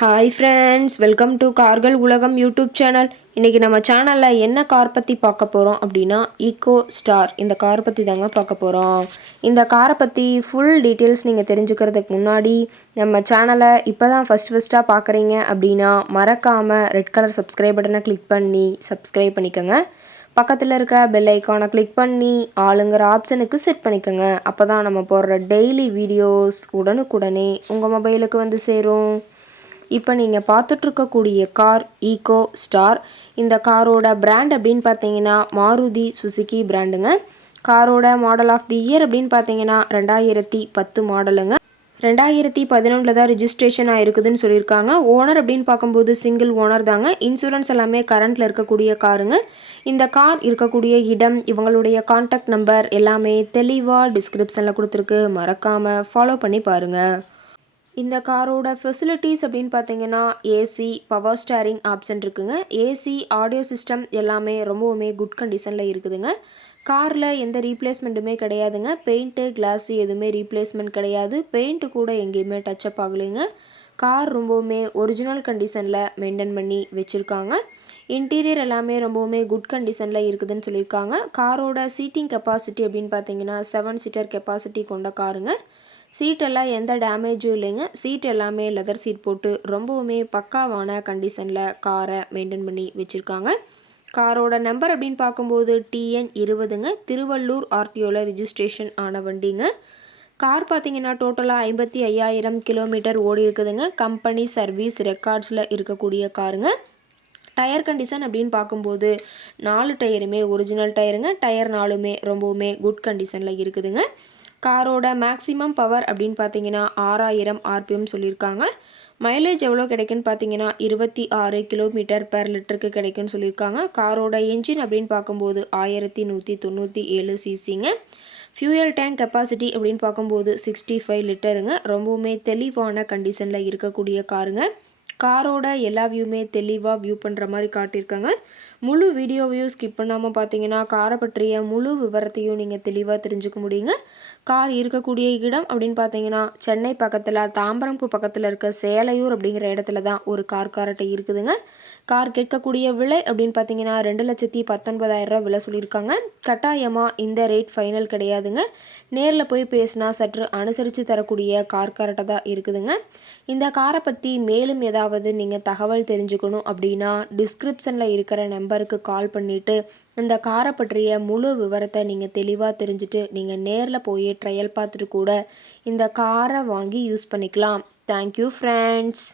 Hi friends, welcome to கார்கள் உலகம் YouTube channel. இன்றைக்கி நம்ம சேனலில் என்ன கார் பற்றி பார்க்க போகிறோம் அப்படின்னா ஈக்கோ ஸ்டார் இந்த கார் பற்றி தாங்க பார்க்க போகிறோம். இந்த காரை பற்றி ஃபுல் டீட்டெயில்ஸ் நீங்கள் தெரிஞ்சுக்கிறதுக்கு முன்னாடி நம்ம சேனலை இப்போ தான் ஃபஸ்ட்டாக பார்க்குறீங்க அப்படின்னா மறக்காமல் ரெட் கலர் சப்ஸ்கிரைப் பட்டனை கிளிக் பண்ணி சப்ஸ்கிரைப் பண்ணிக்கோங்க. பக்கத்தில் இருக்க பெல் ஐக்கானை கிளிக் பண்ணி ஆளுங்கிற ஆப்ஷனுக்கு செட் பண்ணிக்கோங்க. அப்போ தான் நம்ம போடுற டெய்லி வீடியோஸ் உடனுக்குடனே உங்கள் மொபைலுக்கு வந்து சேரும். இப்போ நீங்கள் பார்த்துட்ருக்கக்கூடிய கார் ஈக்கோ ஸ்டார். இந்த காரோட பிராண்ட் அப்படின்னு பார்த்தீங்கன்னா மாருதி சுசுகி பிராண்டுங்க. காரோட மாடல் ஆஃப் தி இயர் அப்படின்னு பார்த்தீங்கன்னா 2010 மாடலுங்க. 2011 தான் ரிஜிஸ்ட்ரேஷன் ஆகிருக்குதுன்னு சொல்லியிருக்காங்க. ஓனர் அப்படின்னு பார்க்கும்போது சிங்கிள் ஓனர் தாங்க. இன்சூரன்ஸ் எல்லாமே கரண்ட்டில் இருக்கக்கூடிய காருங்க. இந்த கார் இருக்கக்கூடிய இடம், இவங்களுடைய கான்டாக்ட் நம்பர் எல்லாமே தெளிவாக டிஸ்கிரிப்ஷனில் கொடுத்துருக்கு. மறக்காமல் ஃபாலோ பண்ணி பாருங்கள். இந்த காரோட ஃபெசிலிட்டிஸ் அப்படின்னு பார்த்தீங்கன்னா ஏசி, பவர் ஸ்டேரிங் ஆப்ஷன் இருக்குங்க. ஏசி, ஆடியோ சிஸ்டம் எல்லாமே ரொம்பவுமே குட் கண்டிஷனில் இருக்குதுங்க. காரில் எந்த ரீப்ளேஸ்மெண்ட்டுமே கிடையாதுங்க. பெயிண்ட்டு, கிளாஸு எதுவுமே ரீப்ளேஸ்மெண்ட் கிடையாது. பெயிண்ட்டு கூட எங்கேயுமே டச்சப் ஆகலைங்க. கார் ரொம்பவுமே ஒரிஜினல் கண்டிஷனில் மெயின்டைன் பண்ணி வச்சுருக்காங்க. இன்டீரியர் எல்லாமே ரொம்பவுமே குட் கண்டிஷனில் இருக்குதுன்னு சொல்லியிருக்காங்க. காரோட சீட்டிங் கெப்பாசிட்டி அப்படின்னு பார்த்தீங்கன்னா 7 சீட்டர் கெப்பாசிட்டி கொண்ட காருங்க. சீட்டெல்லாம் எந்த டேமேஜும் இல்லைங்க. சீட் எல்லாமே லெதர் சீட் போட்டு ரொம்பவுமே பக்காவான கண்டிஷனில் காரை மெயின்டைன் பண்ணி வச்சுருக்காங்க. காரோட நம்பர் அப்படின்னு பார்க்கும்போது TN20ங்க. திருவள்ளூர் ஆர்டிஓவில் ரிஜிஸ்ட்ரேஷன் ஆன வண்டிங்க. கார் பார்த்தீங்கன்னா டோட்டலாக 55,000 கிலோமீட்டர் ஓடி இருக்குதுங்க. கம்பெனி சர்வீஸ் ரெக்கார்ட்ஸில் இருக்கக்கூடிய காருங்க. டயர் கண்டிஷன் அப்படின்னு பார்க்கும்போது 4 டயருமே ஒரிஜினல் டயருங்க. டயர் 4மே ரொம்பவுமே குட் கண்டிஷனில் இருக்குதுங்க. காரோட மேக்ஸிமம் பவர் அப்படின்னு பார்த்தீங்கன்னா 6000 RPM சொல்லியிருக்காங்க. மைலேஜ் எவ்வளோ கிடைக்குன்னு பார்த்தீங்கன்னா 26 கிலோமீட்டர் பெர் லிட்டருக்கு கிடைக்குன்னு சொல்லியிருக்காங்க. காரோட என்ஜின் அப்படின்னு பார்க்கும்போது 1197 சிசிங்க. ஃபியூயல் டேங்க் கெப்பாசிட்டி அப்படின்னு பார்க்கும்போது 65 லிட்டருங்க. ரொம்பவுமே தெளிவான கண்டிஷனில் இருக்கக்கூடிய காருங்க. காரோட எல்லா வியூமே தெளிவாக வியூ பண்ணுற மாதிரி காட்டியிருக்காங்க. முழு வீடியோவையும் ஸ்கிப் பண்ணாமல் பார்த்தீங்கன்னா காரை பற்றிய முழு விவரத்தையும் நீங்கள் தெளிவாக தெரிஞ்சுக்க முடியுங்க. கார் இருக்கக்கூடிய இடம் அப்படின்னு பார்த்தீங்கன்னா சென்னை பக்கத்தில் தாம்பரம்பூ பக்கத்தில் இருக்க சேலையூர் அப்படிங்கிற இடத்துல தான் ஒரு கார்ட்டை இருக்குதுங்க. கார் கேட்கக்கூடிய விலை அப்படின்னு பார்த்தீங்கன்னா 2,19,000 விலை சொல்லியிருக்காங்க. கட்டாயமாக இந்த ரேட் ஃபைனல் கிடையாதுங்க. நேரில் போய் பேசினா சற்று அனுசரித்து தரக்கூடிய கார்ட்டை தான் இருக்குதுங்க. இந்த காரை பற்றி மேலும் ஏதாவது நீங்கள் தகவல் தெரிஞ்சுக்கணும் அப்படின்னா டிஸ்கிரிப்ஷனில் இருக்கிற நம்பருக்கு கால் பண்ணிவிட்டு இந்த காரை பற்றிய முழு விவரத்தை நீங்கள் தெளிவாக தெரிஞ்சுட்டு நீங்கள் நேரில் போய் ட்ரையல் பார்த்துட்டு கூட இந்த காரை வாங்கி யூஸ் பண்ணிக்கலாம். Thank you friends.